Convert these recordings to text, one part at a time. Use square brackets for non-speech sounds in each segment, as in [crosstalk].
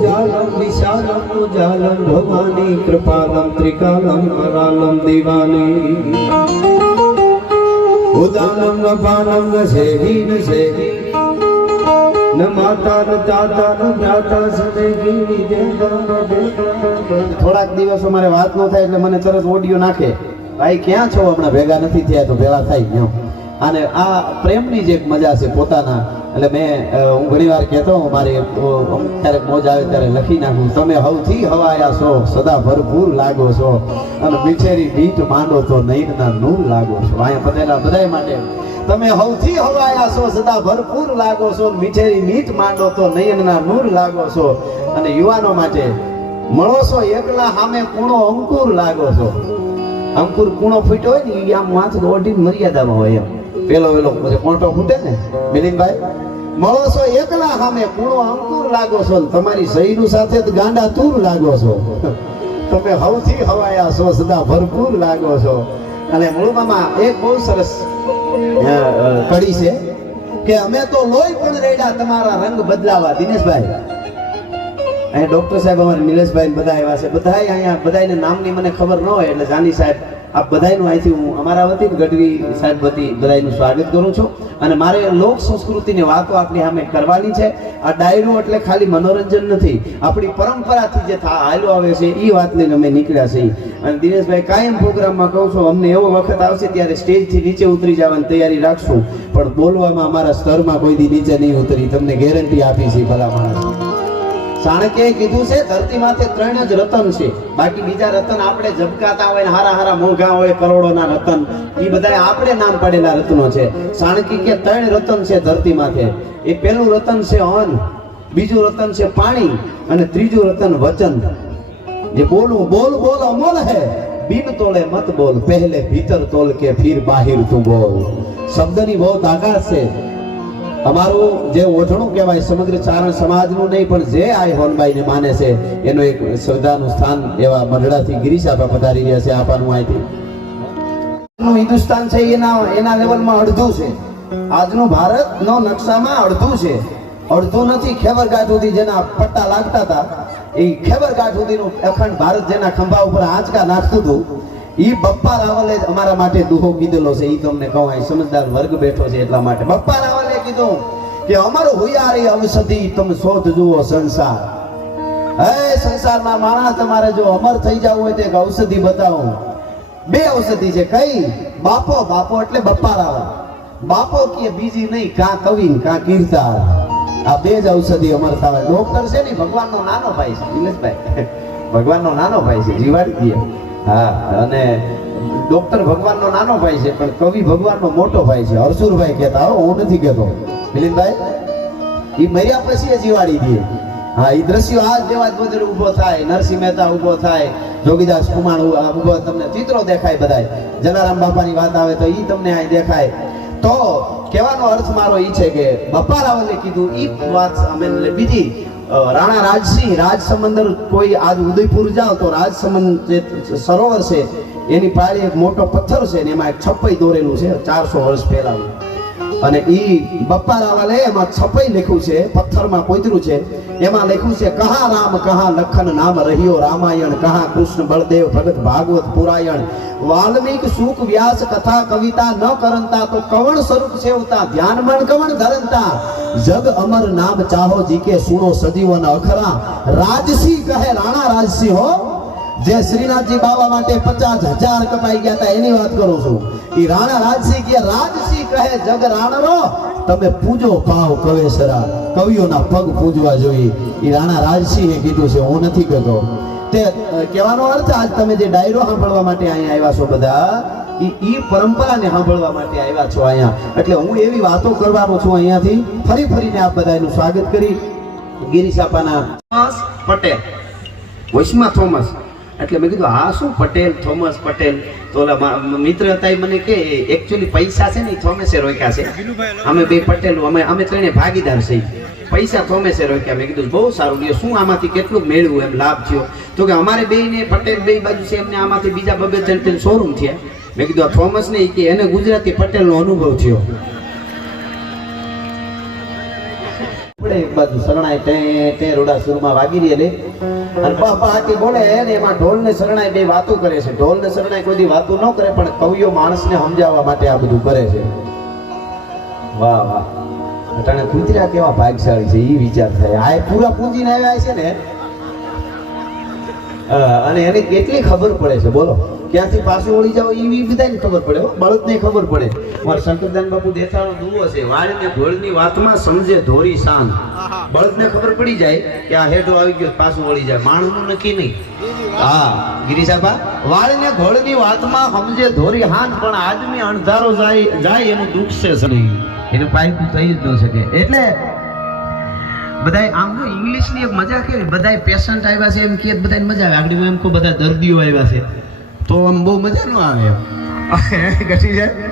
ભુજાલમ વિશાલમ જાલમ ભવાની કૃપાલમ ત્રિકાલમ કરાલમ દિવાની ઉદાનમ ન પાનમ ન શેરી ન શેરી ન માતા ન તાતા ન દેવા દેવા થોડાક દિવસો મારે વાત ન થાય એટલે મને તરત ઓડિયો નાખે. ભાઈ, ક્યાં છો? હમણાં ભેગા નથી થયા તો ભેગા થાય એમ અને આ પ્રેમની જે મજા છે પોતાના એટલે મેં હું ઘણી વાર કહેતો હું મારી ક્યારેક મોજ આવે ત્યારે લખી નાખું, તમે હવથી હવાયા છો, સદા ભરપૂર લાગો છો, અને મીઠેરી મીઠ માંડો તો નૈનના નૂર લાગો છો. અહીંયા પટેલા બધાય માટે, તમે હવથી હવાયા છો, સદા ભરપૂર લાગો છો, મીઠેરી મીઠ માંડો તો નયનના નૂર લાગો છો. અને યુવાનો માટે, મળો છો એકલા સામે કૂણો અંકુર લાગો છો. અંકુર કૂણો ફૂટ્યો હોય ને એ આમ વાંચ ઓઢીને મર્યાદામાં હોય એમ. પેલો વેલો પછી કોણટો ફૂટે ને મિલિનભાઈ મળો છો એકલા સામે પૂણો અંકુર લાગો છો તમારી સહીનું સાથે ગાંડા તૂર લાગો છો. તમે હવથી હવાયા છો, સદા ભરપૂર લાગો છો. અને મૂળમાં એક બહુ સરસ કડી છે કે અમે તો લોહી પણ રેડા તમારા રંગ બદલાવા. દિનેશભાઈ અહીંયા ડોક્ટર સાહેબ અમારે નિલેશભાઈ બધા આવ્યા છે. બધાય અહીંયા, બધાયને નામની મને ખબર ન હોય એટલે જાની સાહેબ આ બધાયનું અહીંથી હું અમારા વતી ગઢવી સાહેબ વતી બધાયનું સ્વાગત કરું છું. અને મારે લોક સંસ્કૃતિની વાતો આપણી સામે કરવાની છે. આ ડાયરો એટલે ખાલી મનોરંજન નથી. આપણી પરંપરાથી જે થા હાલ્યો આવે છે એ વાત લઈને અમે નીકળ્યા છીએ. અને દિનેશભાઈ, કાયમ પ્રોગ્રામમાં કહું છું, અમને એવો વખત આવશે ત્યારે સ્ટેજથી નીચે ઉતરી જવાની તૈયારી રાખશું. પણ બોલવામાં અમારા સ્તરમાં કોઈ દી નીચે નહીં ઉતરી. તમને ગેરંટી આપી છે ભલા માણસ. ચાણક્યએ કીધું છે, ધરતી માથે ત્રણ જ રતન છે. બાકી બીજા રતન આપણે ઝબકાતા હોય હારા હારા મોંઘા હોય, કરોડોના રતન એ બધા આપણે નામ પડેલા રત્નો છે. ચાણક્ય કે ત્રણ રતન છે ધરતી માથે. એ પહેલું રતન છે અન્ન, બીજું રતન છે પાણી, અને ત્રીજું રતન વચન. જે બોલવું, બોલ બોલ અમોલ હે. બિન તોલે મત બોલ, પહેલે ભીતર તોલ કે ફીર બાહિર તું બોલ. શબ્દની બહુ તાકાત છે. અમારું જે ઓઠણું કહેવાય, સમગ્ર ચારણ સમાજનું નહીં, પણ જે આ હોનબાઈને માને છે, એનું એક શ્રદ્ધાનું સ્થાન એવા મંડળાથી ગિરીશ આપા પધારી રહ્યા છે. આપાનું અહીંથી હિન્દુસ્તાન છે, એના એના લેવલમાં અડધું છે. આજનું ભારતનો નકશામાં અડધું છે. અડધું નથી ખેબરગાંઠ સુધી જેના પટ્ટા લાગતા હતા, એ ખેબરગાંઠ સુધીનું અખંડ ભારત જેના ખંભા ઉપર આંચકા નાખતું હતું, ઈ બપ્પા રાવલે અમારા માટે દુહો કીધેલો છે. એ તમને કહું સમજદાર વર્ગ બેઠો છે એટલા માટે. બપ્પા રાવલે કીધું કે અમારો હુયારી ઔષધિ તમે શોધ જુઓ સંસાર. હે સંસારમાં માણસ તમારે જો અમર થઈ જવું હોય તો એક ઔષધિ બતાવું. બે ઔષધિ છે કઈ? બાપો બાપો એટલે બપ્પા રાવલ બાપો કે બીજી નહીં, કા કવિ, કા કીર્તાર. આ બે જ ઔષધિ અમર થાય. ડોક્ટર છે ને, ભગવાનનો નાનો ભાઈ છે. નિલેશભાઈ ભગવાનનો નાનો ભાઈ છે જીવાડી દે હા, અને ડોક્ટર ભગવાનનો નાનો ભાઈ છે, પણ કવિ ભગવાનનો મોટો ભાઈ છે. હરસુરભાઈ કહેતા હો, હું નથી કહેતો. મિલિંદભાઈ એ મર્યા પછી જીવાડી દે. હા એ દ્રશ્યો આ જેવા જ બધે થાય, નરસિંહ મહેતા ઊભો થાય, જોગીદાસ કુમાર ઊભો તમને ચિત્રો દેખાય બધાય. જલારામ બાપાની વાત આવે તો એ તમને અહીં દેખાય. તો કહેવાનો અર્થ મારો એ છે કે બપા રાવલે કીધું એ વાત અમે બીજી રાણા રાજસિંહ રાજ સમંદર કોઈ આજ ઉદયપુર જાઓ તો રાજસમંદ જે સરોવર છે એની પાળે એક મોટો પથ્થર છે ને એમાં એક છપ્પઈ દોરેલું છે, ચારસો વર્ષ પહેલાનું અને ઈ બપ્પા રાવલે એમાં છપાઈ લખ્યું છે, પથ્થરમાં કોતર્યું છે. એમાં લખ્યું છે, કહા રામ, કહા લખન નામ રહ્યો રામાયણ, કહા કૃષ્ણ, બળદેવ, ભગત, ભાગવત, પુરાયણ. વાલ્મીક સુખ વ્યાસ, કથા, કવિતા ન કરંતા તો કવણ સ્વરૂપ સેવતા ધ્યાન મન કવણ ધરંતા? જગ અમર નામ ચાહો જીકે સુણો સજીવન અખરા. રાજસિંહ કહે, રાણા રાજસિંહ હો જે શ્રીનાથજી બાબા માટે પચાસ હજાર કપાઈ ગયા હતા એની વાત કરું છું. એ રાણા રાજસિંહ કે રાજસિંહ કહે, જગ રાણરો તમે પૂજો ભાવ કવેસરા કવિઓના પગ પૂજવા જોઈએ. એ રાણા રાજસિંહે કીધું છે, હું નથી કહેતો. તે કહેવાનો અર્થ આજ તમે જે ડાયરો સાંભળવા માટે અહીંયા આવ્યા છો બધા, ઈ પરંપરાને સાંભળવા માટે આવ્યા છો અહીંયા. એટલે હું એવી વાતો કરવાનો છું અહીંયાથી. ફરી ફરીને આપ બધાનું સ્વાગત કરી. ગિરીશાપાના પટેલ વૈષ્મા થોમસ એટલે મેં કીધું, હા, શું પટેલ, થોમસ પટેલ? તો ઓલા મિત્ર હતા મને કે એકચ્યુઅલી પૈસા છે ને થોમસે રોક્યા છે. અમે બે પટેલ, અમે અમે ત્રણે ભાગીદાર છે પૈસા થોમેસે રોક્યા. મેં કીધું, બહુ સારું. કે શું આમાંથી કેટલું મેળવું? એમ લાભ થયો. તો કે, અમારે બે ને પટેલ બે બાજુ છે, એમને આમાંથી બીજા બબે ત્રણ શોરૂમ થયા મેં કીધું, આ થોમસ ને કે, એને ગુજરાતી પટેલનો અનુભવ થયો. એક બાજુ શરણાઈ, ટે ટે, રોડા, સુરમાં વાગી રહી અને પા પા બોલે ને એમાં ઢોલ ને શરણાઈ બે વાતો કરે છે. ઢોલ ને શરણાઈ કોઈ વાતો ન કરે પણ કવિઓ માણસને સમજાવવા માટે આ બધું કરે છે. વાહ વાહ. અટાણે કુતરા કેવા ભાગશાળી છે એ વિચાર થાય. આ પૂરા પૂંજીને આવ્યા છે ને? અને એની કેટલી ખબર પડે છે બોલો. ક્યાંથી પાછું વળી જાવ એ બધાને ખબર પડે બળદને ખબર પડે. મારા શંકરદાન બાપુ દેસાણો દુવો છે વાળને ઘોળની વાતમાં સમજે ધોરી શાન બળદને ખબર પડી જાય કે આ હેઠો આવી ગયો, પાછું વળી જાય. માણસનું નક્કી નહીં. હા ગિરીશાબા વાળને ઘોળની વાતમાં સમજે ધોરી હાન, પણ આદમી અણધારો જાય જાય એનું દુઃખ છે એને પાઇપ થઈ જ ન શકે. એટલે બધાય આમ તો ઇંગ્લિશની એક મજા કેવી, બધાય પેશન્ટ આવ્યા છે એમ કે બધાને મજા આવે. આગળ એમ કહો, બધા દર્દીઓ આવ્યા છે. તો આમ બહુ મજા ન આવે [laughs] ઘટી જાય.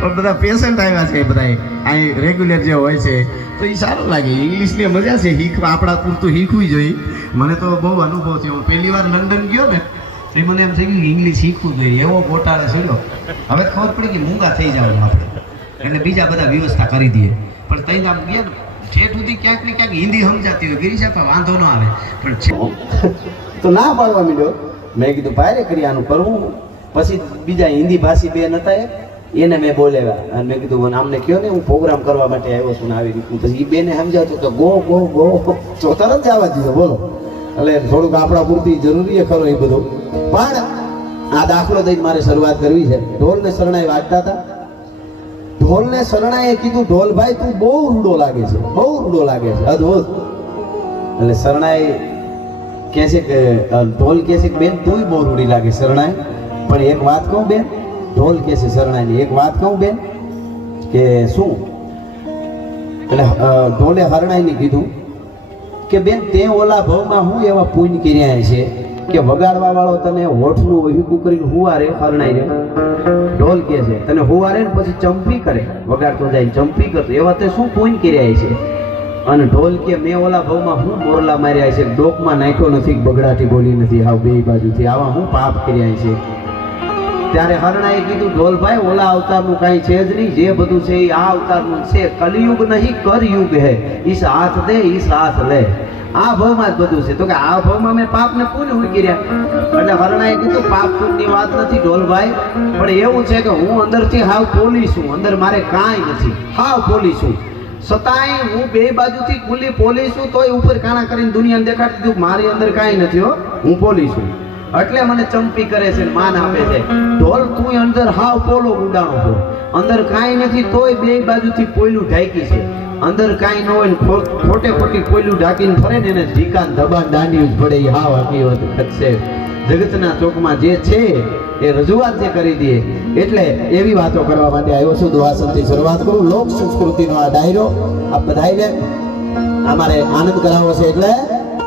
પણ બધા પેશન્ટ આવ્યા છે બધા અહીં રેગ્યુલર જે હોય છે તો એ સારું લાગે. ઇંગ્લિશની મજા છે. શીખવા આપણા પૂરતું શીખવું જોઈએ. મને તો બહુ અનુભવ થયો. હું પહેલી વાર લંડન ગયો ને તો મને એમ થઈ ગયું ઇંગ્લિશ શીખવું જોઈએ. એવો ગોટાળે છેલ્લો હવે ખબર પડી કે મૂંગા થઈ જવાનું આપણે. એટલે બીજા બધા વ્યવસ્થા કરી દઈએ. પણ તઈ આમ ગયા ને ઠેઠ સુધી ક્યાંક ને ક્યાંક હિન્દી સમજાતી હોય. ગિરીશા પણ વાંધો ન આવે. પણ તો ના પાડવા માંડ્યો. મેં કીધું ભારે કરી આનું કરવું પછી બીજા હિન્દી ભાષી બે નતા એ, એને મેં બોલાવ્યા. અને મેં કીધું મને આમને કયો ને હું પ્રોગ્રામ કરવા માટે આવ્યો છું આવી રીતનું. પછી એ બેને સમજાવતો તો ગો ગો ગો. તો તરત જ આવવા દીધો બોલો. એટલે થોડુંક આપણા પૂરતી જરૂરી ખરો એ બધું. પણ આ દાખલો દઈને મારે શરૂઆત કરવી છે. ઢોલને શરણાઈ વાગતા હતા. ઢોલને શરણાએ કીધું ઢોલભાઈ તું બહુ રૂડો લાગે છે બહુ રૂડો લાગે છે. અદભુત એટલે શરણાઈ કહે છે કે ઢોલ કે છે કે બેન તું બહુ રૂડી લાગે શરણાઈ. પણ એક વાત કહું બેન, ઢોલ કે છે શરણાઈની, એક વાત કહું બેન, કે શું? એટલે ઢોલે હરણાઈને કીધું કે બેન, તે ઓલા ભાવમાં હું એવા પૂન કર્યા છે કે વગાડવા વાળો તને હોઠનું વહીકું કરીને હુવારે હરણાઈ ઢોલ કે છે, તને હુવારે ને પછી ચંપી કરે, વગાડતો જાય ચંપી કરતો. એવા તે શું પૂન કર્યા છે? અને ઢોલ કે મેં ઓલા ભાવમાં હું મોરલા માર્યા છે. ડોકમાં નાખ્યો નથી, બગડાટી બોલી નથી. હાવ બે બાજુથી આવા હું પાપ કર્યા છે. ત્યારે હરણાએ કીધું, ઢોલભાઈ, ઓલા અવતારનું કાંઈ છે જ નહીં. જે બધું છે એ આ અવતારનું છે. કલયુગ નહીં, કરયુગ હે. ઈ હાથ દે ઈ હાથ લે. આ ભાવમાં જ બધું છે. તો કે આ ભાવમાં મેં પાપને પુણ્ય હું કર્યા એટલે હરણાએ કીધું, પાપ પુણ્યની વાત નથી, ઢોલભાઈ. પણ એવું છે કે હું અંદરથી હાવ પોલી છું. અંદર મારે કાંઈ નથી. હાવ પોલી છું. છતાંય હું બે બાજુથી ખુલ્લી પોલી છું, તોય ઉપર કાણા કરીને દુનિયાને દેખાડી દીધું મારી અંદર કાંઈ નથી હો. હું પોલી છું. એટલે મને ચંપી કરે છે માન આપે છે. ઢોલ તું અંદર હાવ પોલો ઉડાણો છો. અંદર કાંઈ નથી, તોય બે બાજુથી પોયલું ઢાંકી છે. અંદર કાંઈ ન હોય ને ખોટે ખોટી પોયલું ઢાંકીને ફરે ને એને ઢીકાન દબાણ દાંડી જ પડે એ હાવ હકીકત છે. જગતના ચોકમાં જે છે એ રજૂઆત જે કરી દઈએ એટલે એવી વાતો કરવા માટે આવ્યો છું દુઆસનથી શરૂઆત કરું. લોક સંસ્કૃતિનો આ ડાયરો આ બધાને અમારે આનંદ કરાવવો છે. એટલે